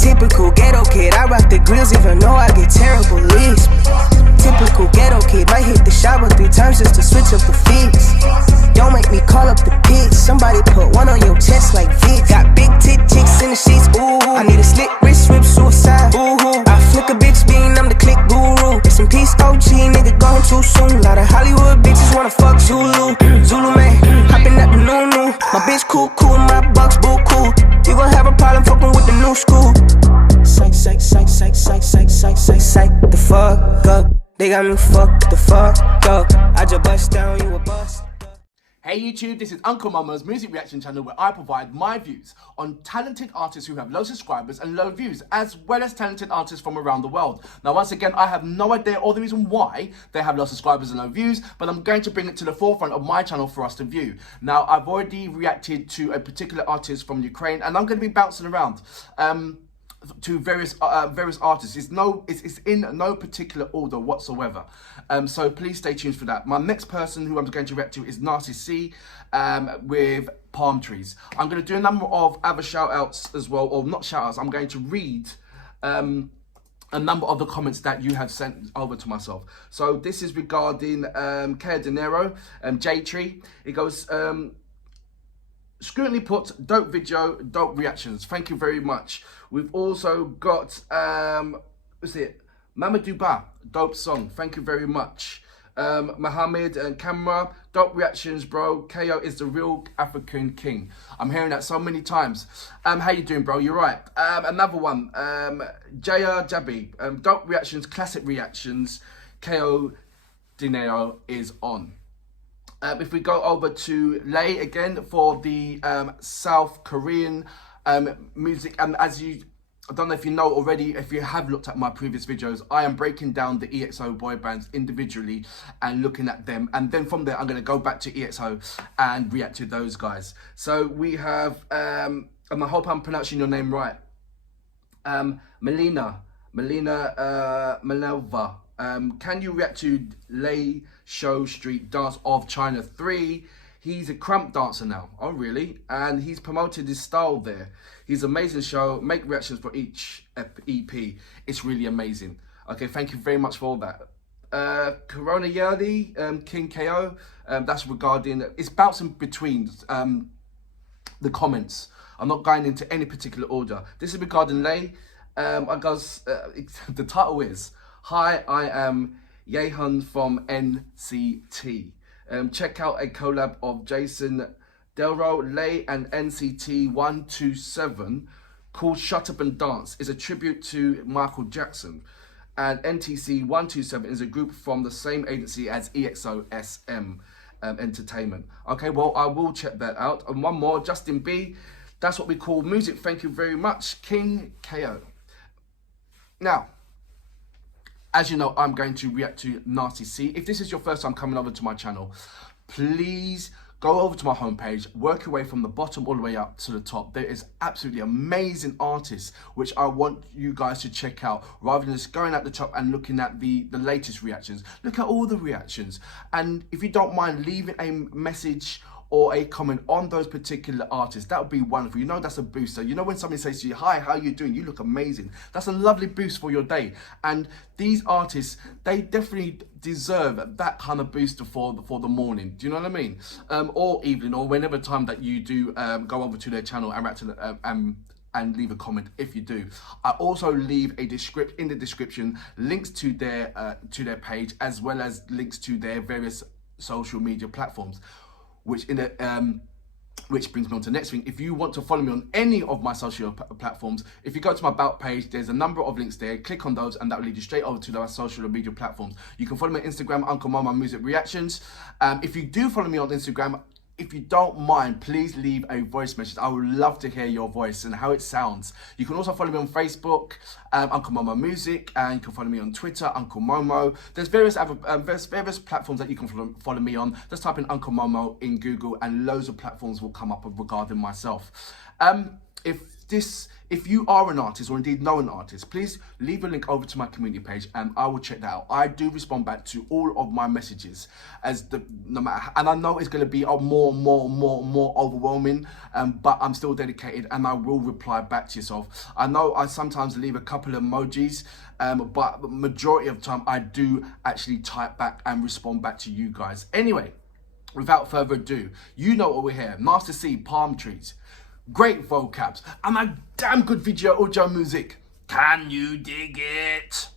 Typical ghetto kid, I rock the grills even though I get terrible leads. Typical ghetto kid, might hit the shower 3 times just to switch up the feeds. Don't make me call up the pigs. Somebody put one on your chest like Vic. Got big tit chicks in the sheets, ooh. I need a slick wrist whip suicide, ooh. I flick a bitch bean, I'm the click guru. Rest in peace, OG, nigga gone too soon. Lot of Hollywood bitches wanna fuck Zulu. Zulu man, hopping at the new. My bitch cool, my bucks boo cool. You gon' have a problem fucking with the new school. Psych, psych, psych, psych, psych, psych, psych, psych, psych the fuck up. They got me fucked the fuck up. I just bust down, you a bust. Hey YouTube, this is Uncle Mama's music reaction channel where I provide my views on talented artists who have low subscribers and low views, as well as talented artists from around the world. Now once again, I have no idea or the reason why they have low subscribers and low views, but I'm going to bring it to the forefront of my channel for us to view. Now I've already reacted to a particular artist from Ukraine, and I'm going to be bouncing around to various artists. It's in no particular order whatsoever. So please stay tuned for that. My next person who I'm going to react to is Nasty C with Palm Trees. I'm going to do a number of other shout outs as well, or not shout outs. I'm going to read a number of the comments that you have sent over to myself. So this is regarding Kea De Niro, J Tree. It goes, scrutiny put, dope video, dope reactions. Thank you very much. We've also got, what's it? Mamadou Ba, dope song. Thank you very much. Mohammed and Camera, dope reactions, bro. KO is the real African king. I'm hearing that so many times. How you doing, bro? You're right. Another one, Jaya Jabi, dope reactions, classic reactions. KO De Niro is on. If we go over to Lay again for the South Korean music, and as you, I don't know if you know already, if you have looked at my previous videos, I am breaking down the EXO boy bands individually and looking at them, and then from there I'm going to go back to EXO and react to those guys. So we have, and I hope I'm pronouncing your name right, Melina Manelva. Can you react to Lay Show Street Dance of China 3? He's a crump dancer now. Oh, really? And he's promoted his style there. He's an amazing show. Make reactions for each EP. It's really amazing. Okay, thank you very much for all that. Corona Yearly, King KO. That's regarding, it's bouncing between the comments. I'm not going into any particular order. This is regarding Lay. The title is, Hi, I am Yehun from NCT. Check out a collab of Jason Delro, Lay and NCT 127 called Shut Up and Dance. It's a tribute to Michael Jackson. And NTC 127 is a group from the same agency as EXO SM Entertainment. Okay, well, I will check that out. And one more, Justin B. That's what we call music. Thank you very much, King KO. Now, as you know, I'm going to react to Nasty C. If this is your first time coming over to my channel, please go over to my homepage, work your way from the bottom all the way up to the top. There is absolutely amazing artists which I want you guys to check out, rather than just going at the top and looking at the latest reactions. Look at all the reactions. And if you don't mind leaving a message or a comment on those particular artists, that would be wonderful. You know, that's a booster. You know, when somebody says to you, hi, how are you doing? You look amazing. That's a lovely boost for your day. And these artists, they definitely deserve that kind of booster for the morning. Do you know what I mean? Or evening, or whenever time that you do go over to their channel and react to and leave a comment if you do. I also leave a in the description links to their page, as well as links to their various social media platforms. Which brings me on to the next thing. If you want to follow me on any of my social platforms, if you go to my About page, there's a number of links there. Click on those and that will lead you straight over to those social media platforms. You can follow me on Instagram, Uncle Mama Music Reactions. If you do follow me on Instagram, if you don't mind, please leave a voice message. I would love to hear your voice and how it sounds. You can also follow me on Facebook, Uncle Momo Music, and you can follow me on Twitter, Uncle Momo. There's various other various platforms that you can follow me on. Just type in Uncle Momo in Google and loads of platforms will come up regarding myself. If if you are an artist or indeed know an artist, please leave a link over to my community page and I will check that out. I do respond back to all of my messages no matter, and I know it's going to be more overwhelming, but I'm still dedicated and I will reply back to yourself. I know I sometimes leave a couple of emojis, but the majority of the time I do actually type back and respond back to you guys. Anyway, without further ado, you know what we're here. Master C, Palm Trees. Great vocabs and a damn good video audio music. Can you dig it?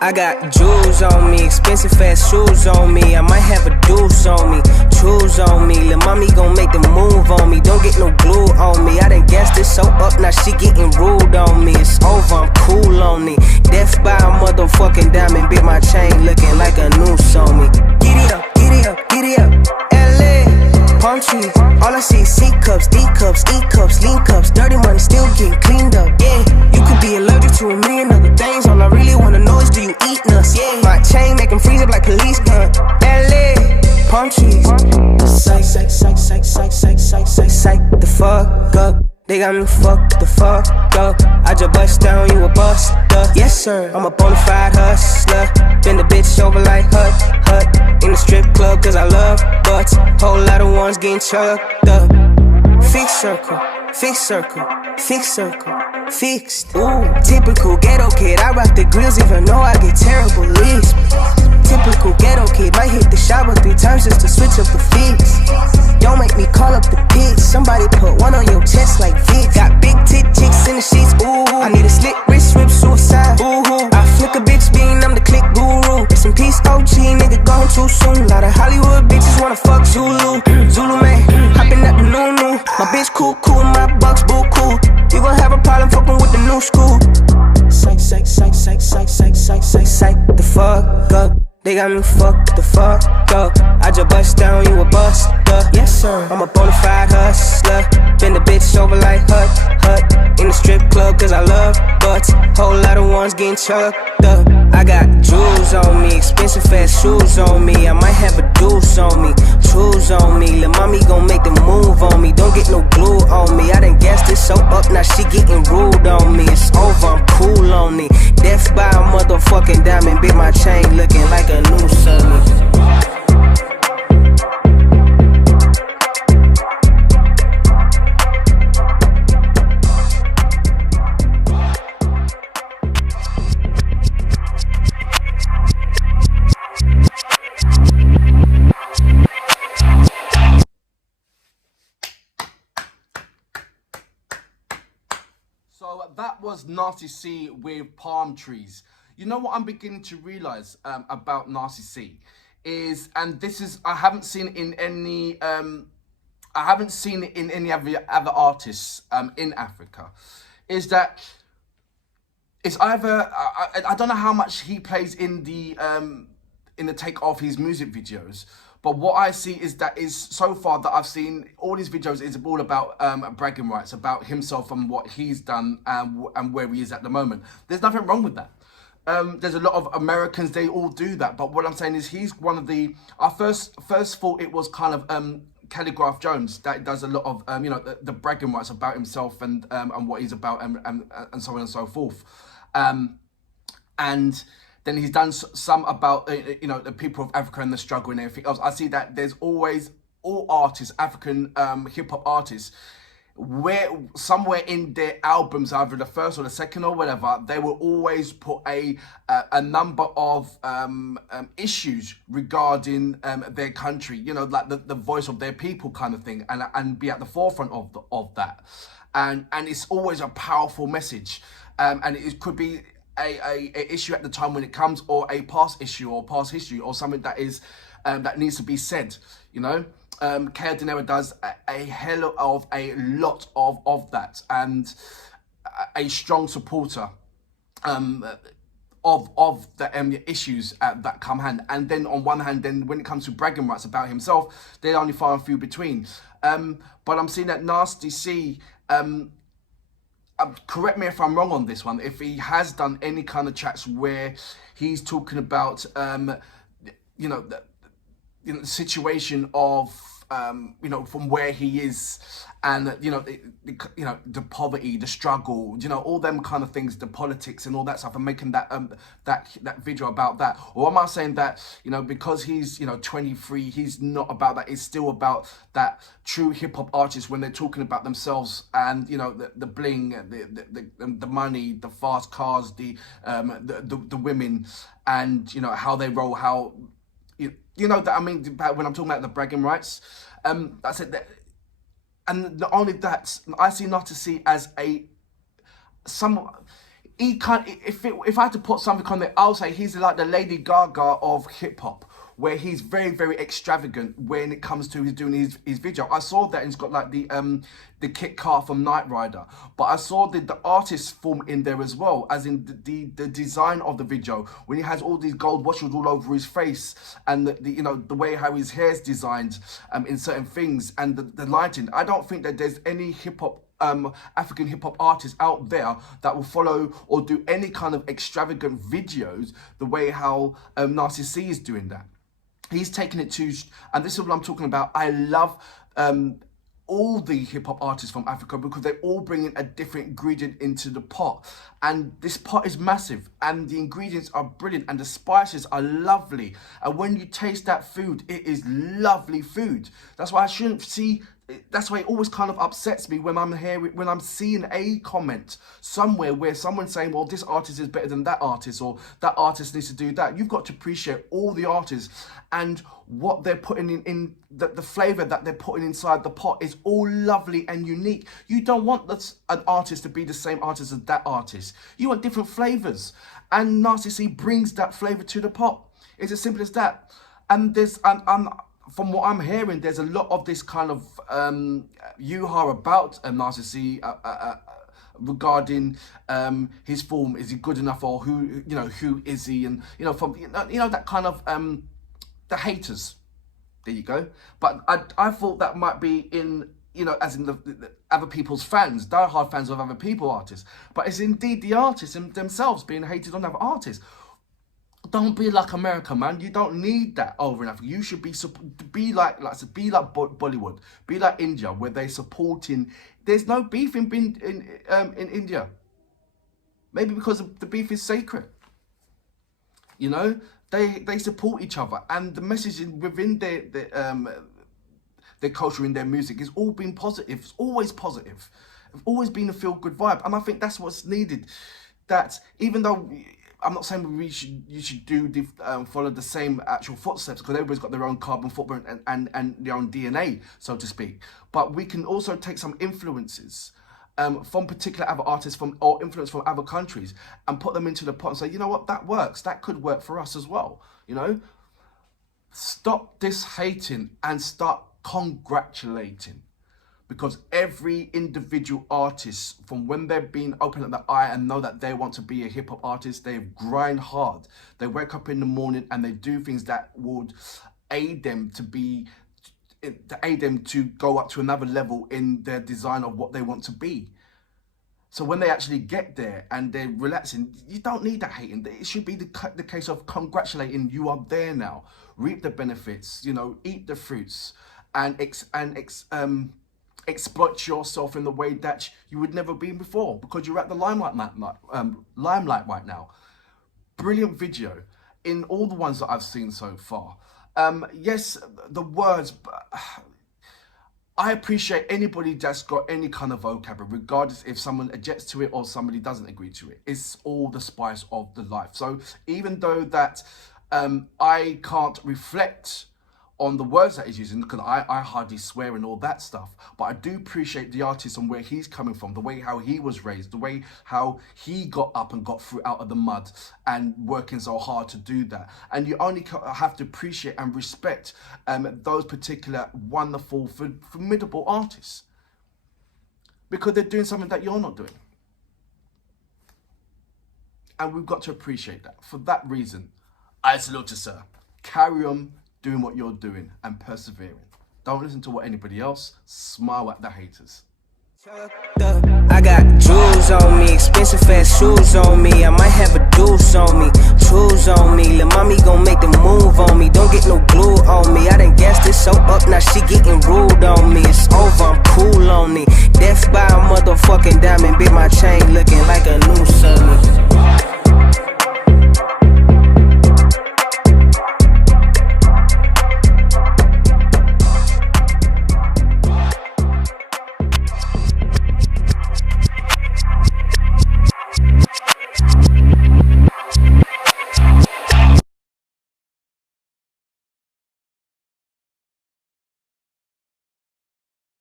I got jewels on me, expensive fast shoes on me. I might have a deuce on me, choose on me. Lil' mommy gon' make the move on me. Don't get no glue on me. I done gassed it so up, now she getting rude on me. It's over, I'm cool on me. Death by a motherfucking diamond, bit my chain looking like a noose on me. Giddy up, giddy up, giddy up. LA, palm trees. All I see is C cups, D cups, E cups, lean cups. Dirty money still getting cleaned up. Yeah, you could be allergic to a million other things. All I really wanna know is, do you eat nuts? Yeah, my chain make them freeze up like police gun. LA, palm trees. Sike, sike, sike, sike, sike, sike, sike, sike, sike the fuck up. They got me fucked the fuck up. I just bust down, you a buster. Yes sir, I'm a bonafide hustler. Bend the bitch over like hut. In the strip club cause I love butts. Whole lot of ones getting chucked up. Fixed circle, fixed circle, fixed circle, fixed. Ooh, typical ghetto kid. I rock the grills even though I get terrible lisp. Typical ghetto kid. Might hit the shower 3 times just to switch up the fix. Don't make me call up the pigs. Somebody put one on your chest like Vic. Got big tit chicks in the sheets. Ooh, I need a slit wrist whip suicide. Ooh, I flick a bitch bean. I'm the click guru. Rest in peace, OG nigga gone too soon. Lot of Hollywood bitches wanna fuck Zulu. Zulu man, hopping at the new. My bitch cool, my bucks boo cool. You gon' have a problem fucking with the new school. Psych, psych, psych, psych, psych, psych, psych, psych, psych the fuck up. They got me fucked the fuck up. I just bust down, you a buster. Yes sir, I'm a bonafide hustler. Bend the bitch over like hut. In the strip club cause I love butts. Whole lot of ones getting chucked up. I got jewels on me, expensive fast shoes on me. I might have a deuce on me, choose on me. Lil' mommy gon' make the move on me. Don't get no glue on me. I done gassed it so up, now she getting rude on me. It's over, I'm cool on me. Death by a motherfucking diamond, bit my chain looking like a noose on me. So that was Nasty C with Palm Trees. You know what I'm beginning to realize about Nasty C is, and this is, I haven't seen it in any other artists in Africa, is that it's either I don't know how much he plays in the take of his music videos. But what I see is that so far that I've seen all his videos is all about bragging rights, about himself and what he's done and where he is at the moment. There's nothing wrong with that. There's a lot of Americans, they all do that. But what I'm saying is he's one of the, I first thought it was kind of Calligraph Jones that does a lot of, the bragging rights about himself and what he's about and so on and so forth. And then he's done some about, the people of Africa and the struggle and everything else. I see that there's always, all artists, African hip-hop artists, where somewhere in their albums, either the first or the second or whatever, they will always put a number of issues regarding their country, like the voice of their people kind of thing, and be at the forefront of that. And it's always a powerful message. And it could be a issue at the time when it comes, or a past issue or past history, or something that is that needs to be said. Kaya Dinero does a hell of a lot of that, and a strong supporter of the issues that come hand. And then on one hand, then when it comes to bragging rights about himself, they're only far and few between. But I'm seeing that Nasty C, correct me if I'm wrong on this one, if he has done any kind of chats where he's talking about, the situation of you know, from where he is, and you know, the poverty, the struggle, you know, all them kind of things, the politics and all that stuff, and making that that video about that. Or am I saying that, you know, because he's, you know, 23, he's not about that? It's still about that true hip hop artist when they're talking about themselves and, you know, the bling, the money, the fast cars, the women, and you know how they roll, how you know that I mean when I'm talking about the bragging rights. That's it. And not only that, I see Noose as he can't. If I had to put something on there, I'll say he's like the Lady Gaga of hip hop, where he's very, very extravagant when it comes to doing his video. I saw that, and he's got like the kit car from Knight Rider, but I saw the artist form in there as well, as in the design of the video, when he has all these gold washes all over his face, and the you know, the way how his hair's designed in certain things, and the lighting. I don't think that there's any hip hop African hip-hop artists out there that will follow or do any kind of extravagant videos the way how Noose is doing that. He's taken it to, and this is what I'm talking about. I love all the hip-hop artists from Africa, because they all bring in a different ingredient into the pot, and this pot is massive, and the ingredients are brilliant, and the spices are lovely, and when you taste that food, it is lovely food. That's why I shouldn't see. That's why it always kind of upsets me when I'm seeing a comment somewhere where someone's saying, well, this artist is better than that artist, or that artist needs to do that. You've got to appreciate all the artists and what they're putting in the flavor that they're putting inside the pot is all lovely and unique. You don't want an artist to be the same artist as that artist. You want different flavors, and Noose brings that flavor to the pot. It's as simple as that. And there's from what I'm hearing, there's a lot of this kind of hoo-ha about Noose regarding his form. Is he good enough, or who is he? And you know, from that kind of the haters. There you go. But I thought that might be in, you know, as in the other people's fans, diehard fans of other people artists. But it's indeed the artists themselves being hated on other artists. Don't be like America, man. You don't need that over in Africa. You should be like Bollywood, be like India, where they're supporting. There's no beef in India. Maybe because the beef is sacred. You know, they support each other, and the messaging within their culture, in their music, has all been positive. It's always positive. It's always been a feel good vibe, and I think that's what's needed. That even though I'm not saying you should do follow the same actual footsteps, because everybody's got their own carbon footprint and their own DNA, so to speak. But we can also take some influences from particular other artists or influence from other countries, and put them into the pot and say, you know what, that works. That could work for us as well. You know, stop this hating and start congratulating. Because every individual artist, from when they've been open at the eye and know that they want to be a hip-hop artist, they grind hard. They wake up in the morning and they do things that would aid them to go up to another level in their design of what they want to be. So when they actually get there and they're relaxing, you don't need that hating. It should be the case of congratulating. You are there now. Reap the benefits. You know, eat the fruits, and exploit yourself in the way that you would never be before, because you're at the limelight right now. Brilliant video in all the ones that I've seen so far. Yes, the words. I appreciate anybody that's got any kind of vocabulary, regardless if someone objects to it or somebody doesn't agree to it. It's all the spice of the life. So even though that I can't reflect on the words that he's using, because I hardly swear and all that stuff, but I do appreciate the artist and where he's coming from, the way how he was raised, the way how he got up and got through out of the mud and working so hard to do that. And you only have to appreciate and respect those particular wonderful, formidable artists, because they're doing something that you're not doing. And we've got to appreciate that. For that reason, I salute you, sir. Carry on doing what you're doing and persevering. Don't listen to what anybody else. Smile at the haters. I got jewels jewels on me, expensive ass shoes on me. I might have a deuce on me, tools on me. Lil' mommy gon' make the move on me. Don't get no glue on me. I done gassed it so up, now she getting rude on me. It's over, I'm cool on it. Death by a motherfucking diamond, bitch, my chain looking